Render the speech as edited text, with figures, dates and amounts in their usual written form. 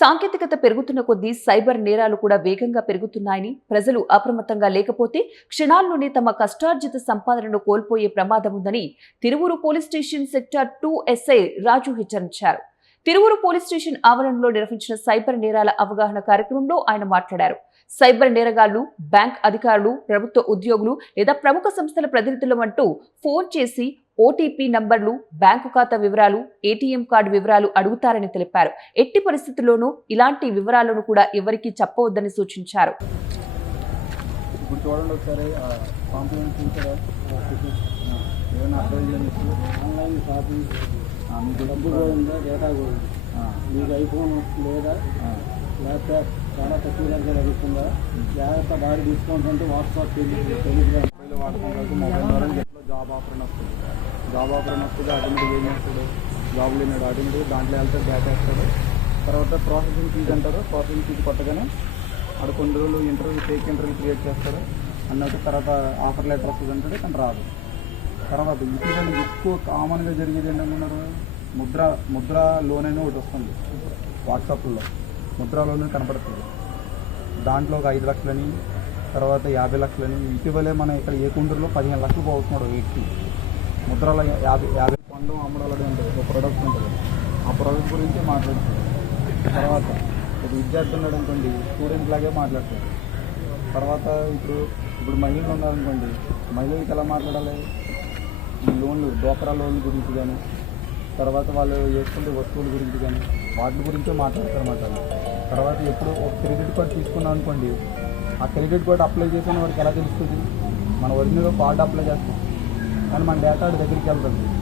సాంకేతికత పెరుగుతున్న కొద్దీ సైబర్ నేరాలు కూడా వేగంగా పెరుగుతున్నాయని, ప్రజలు అప్రమత్తంగా లేకపోతే క్షణాల్లోనే తమ కష్టార్జిత సంపాదనను కోల్పోయే ప్రమాదం ఉందని Tiruvuru police station sector 2 SI Raju హెచ్చరించారు. తిరువూరు పోలీస్ స్టేషన్ ఆవరణలో నిర్వహించిన సైబర్ నేరాల అవగాహన కార్యక్రమంలో ఆయన మాట్లాడారు. సైబర్ నేరగాళ్లు, బ్యాంక్ అధికారులు, ప్రభుత్వ ఉద్యోగులు లేదా ప్రముఖ సంస్థల ప్రతినిధులమంటూ ఫోన్ చేసి ఓటీపీ నంబర్లు, బ్యాంకు ఖాతా వివరాలు, ఏటీఎం కార్డు వివరాలు అడుగుతారని తెలిపారు. ఎట్టి పరిస్థితుల్లోనూ ఇలాంటి వివరాలను కూడా ఎవరికీ చెప్పవద్దని సూచించారు. ఇప్పుడు చూడండి ఒకసారి ఏమైనా ఆన్లైన్ షాపింగ్ మీకు డబ్బు కూడా ఉందా, డేటా కూడా మీకు ఐఫోన్ లేదా ల్యాప్టాప్ చాలా తక్కువ దగ్గర లభిస్తుందా, జాగ్రత్త దాడి తీసుకుంటుంటే వాట్సాప్ టెలిగ్రామ్ వాడుకుంటే మొబైల్ ద్వారా ఇంట్లో జాబ్ ఆఫర్ వస్తుంది. జాబ్ ఆఫర్ వస్తుంది, ఆటోమేటిక్ ఏం చేస్తాడు, జాబ్ లేనాడు ఆటోమేటిక్ దాంట్లో వెళ్తే డేటా వేస్తాడు. తర్వాత ప్రాసెసింగ్ ఫీజు అంటారు, ప్రాసెసింగ్ ఫీజు కొట్టగానే అక్కడ కొన్ని రోజులు ఇంటర్వ్యూ ఫేక్ ఇంటర్వ్యూ క్రియేట్ చేస్తారు అన్నట్టు. తర్వాత ఆఫర్ లెటర్ వస్తుంది అంటే కానీ రాదు. తర్వాత ఇటీవల ఎక్కువ కామన్గా జరిగేది ఏంటంటున్నారు, ముద్ర లోన్ అని ఒకటి వస్తుంది వాట్సాప్లో. ముద్ర లోన్ కనపడుతుంది, దాంట్లో ఒక 5 లక్షలని, తర్వాత 50 లక్షలని. ఇటీవలే మన ఇక్కడ ఏ కుంటూరులో 15 లక్షలు పోతున్నాడు వ్యక్తి. ముద్రలో 50 పండు అమ్మడాలని ఉంటుంది, ఒక ప్రోడక్ట్ ఉంటుంది, ఆ ప్రోడక్ట్ గురించి మాట్లాడుతుంది. తర్వాత ఒక విద్యార్థి ఉన్నాడు అనుకోండి, స్టూడెంట్ లాగే మాట్లాడతాడు. తర్వాత ఇప్పుడు మహిళలు ఉన్నారనుకోండి, మహిళలకి ఎలా మాట్లాడాలి, ఈ లోన్లు, డోక్రా లోన్ల గురించి కానీ, తర్వాత వాళ్ళు వేసుకుంటే వస్తువుల గురించి కానీ వాటి గురించే మాట్లాడతారన్నమాట. తర్వాత ఎప్పుడు ఒక క్రెడిట్ కార్డు తీసుకున్నాం అనుకోండి, ఆ క్రెడిట్ కార్డు అప్లై చేసిన వాడికి ఎలా తెలుస్తుంది, మన ఒరిజినల్గా కార్డు అప్లై చేస్తాం కానీ మన డేటా దగ్గరికి వెళ్తుంది.